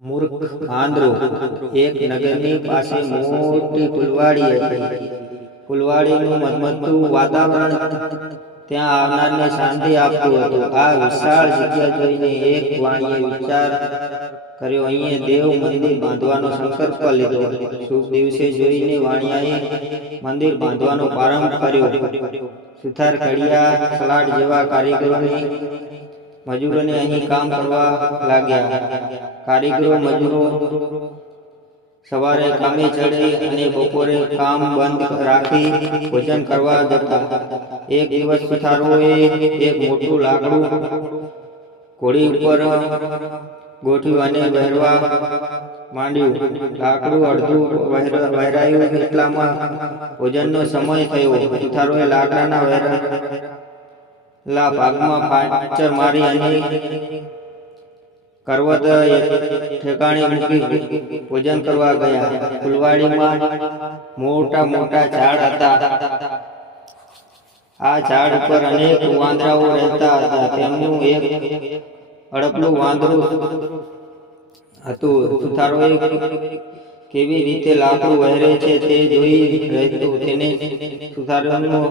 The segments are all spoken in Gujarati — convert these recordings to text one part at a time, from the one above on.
મૂર્ખ આંધળો એક નગરની પાસે મોટી ફૂલવાડી હતી. ફૂલવાડીનું મધમતું વાતાવરણ ત્યાં આવનારને શાંતિ આપતું હતું. આ વિશાળ જગ્યા જોઈને એક વાણીએ વિચાર કર્યો, અહીંયા દેવ મંદિર બાંધવાનો સંકલ્પ લીધો. શુભ દિવસે જોઈને વાણિયાએ મંદિર બાંધવાનો પ્રારંભ કર્યો. સુથાર, કડિયા, સલાડ જેવા મજૂરોને અહીં કામ કરવા લાગ્યા. કારીગરો મજૂરો સવારે કામે ચડે અને બપોરે કામ બંધ રાખી ભોજન કરવા જતા. એક દિવસ સુથારોએ એક મોટું લાકડું ઘોડી ઉપર ગોઠવ્યું અને વહેરવા માંડ્યું. લાકડું અડધું વહેરાયું એટલામાં ભોજનનો સમય થયો. સુથારોએ લાકડાના વહેરેલા ભાગમાં ફાચર મારી અને કરવત ઠેકાણે મૂકી ભોજન કરવા ગયા. ફૂલવાડીમાં મોટા મોટા ઝાડ હતા. આ ઝાડ ઉપર અનેક વાંદરાઓ રહેતા હતા. તેમનું એક અડપલું વાંદરું હતું. સુથારોએ કેવી રીતે લાકડું વહેરે છે તે જોઈ રહેતું. તેને સુથારોનું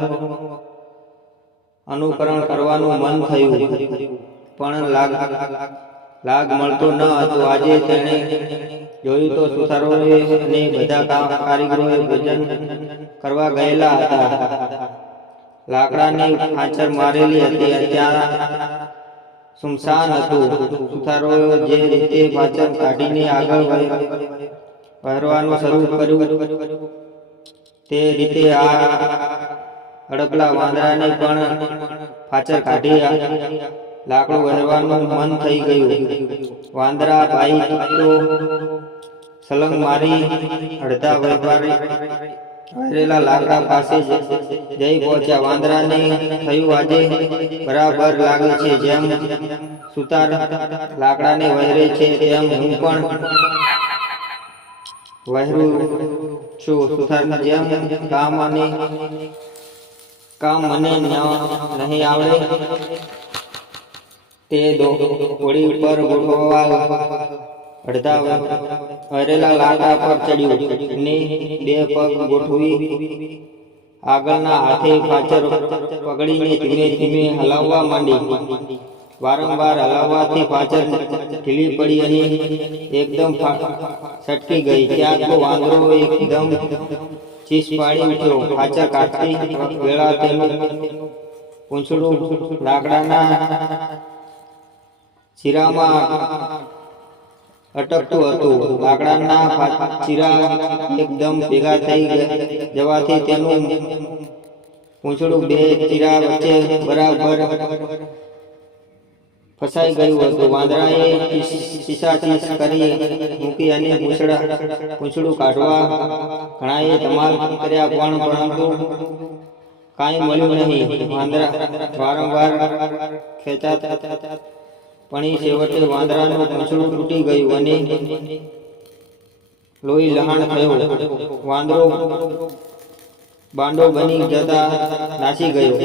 અનુકરણ કરવાનું મન થયું, પણ લાગ મળતો ન હતો. આજે તેણે જોયું તો સુથારોએ અને બધા કારીગરોએ ભોજન કરવા ગયેલા હતા. લાકડાની ફાંચર મારેલી હતી. ત્યાં સુમસાન હતું. સુથારોએ જે રીતે ફાંચર કાઢીને આગળ વહેરવાનું શરૂ કર્યું તે રીતે આ અડપલા વાંદરાને પણ ફાંચર કાઢી લાકડું વહેરવાનું મન થઈ ગયું. વાંદરા ભાઈ તો સલંગ મારી અડધા વહેરેલા લાકડા પાસે જઈ પહોંચ્યા. વાંદરાને થયું, આજે બરાબર લાગે છે. જેમ સુતાર લાકડાને વહેરે છે તેમ હું પણ વહેરું છું. સુથારના જેમ કામ મને નહીં આવડે તે ઘોડી ઉપર ગોઠવવા અડધા વહેરેલા લાકડા પર ચડ્યું અને બે પગ ગોઠવી આગળના હાથે ફાચર પકડીને ધીમે ધીમે હલાવવા માંડી. વારંવાર હલાવવાથી ફાચર ઢીલી પડી અને એકદમ છટકી ગઈ. ત્યાં તો વાંદરો એકદમ ચીસ પાડી ઉઠ્યો. ફાચર કાઢતી વેળા તેનું પૂંછડું લાકડાના ચીરામાં અટકતું હતું. લાકડાના ચીરા એકદમ ભેગા થઈ જવાથી તેનું પૂંછડું બે ચીરા વચ્ચે બરાબર ફસાઈ ગયું હતું. વાંદરાએ ચીસાચીસ કરી મૂકી અને પૂંછડું કાઢવા ઘણાએ ધમાલ કર્યા, પરંતુ કાંઈ મળ્યું નહીં. વાંદરા વારંવાર ખેંચાતા પણ છેવટે વાંદરાનું પૂંછડું તૂટી ગયું અને લોહી લહાણ થયો. વાંદરો બાંડો બની જતા નાસી ગયો.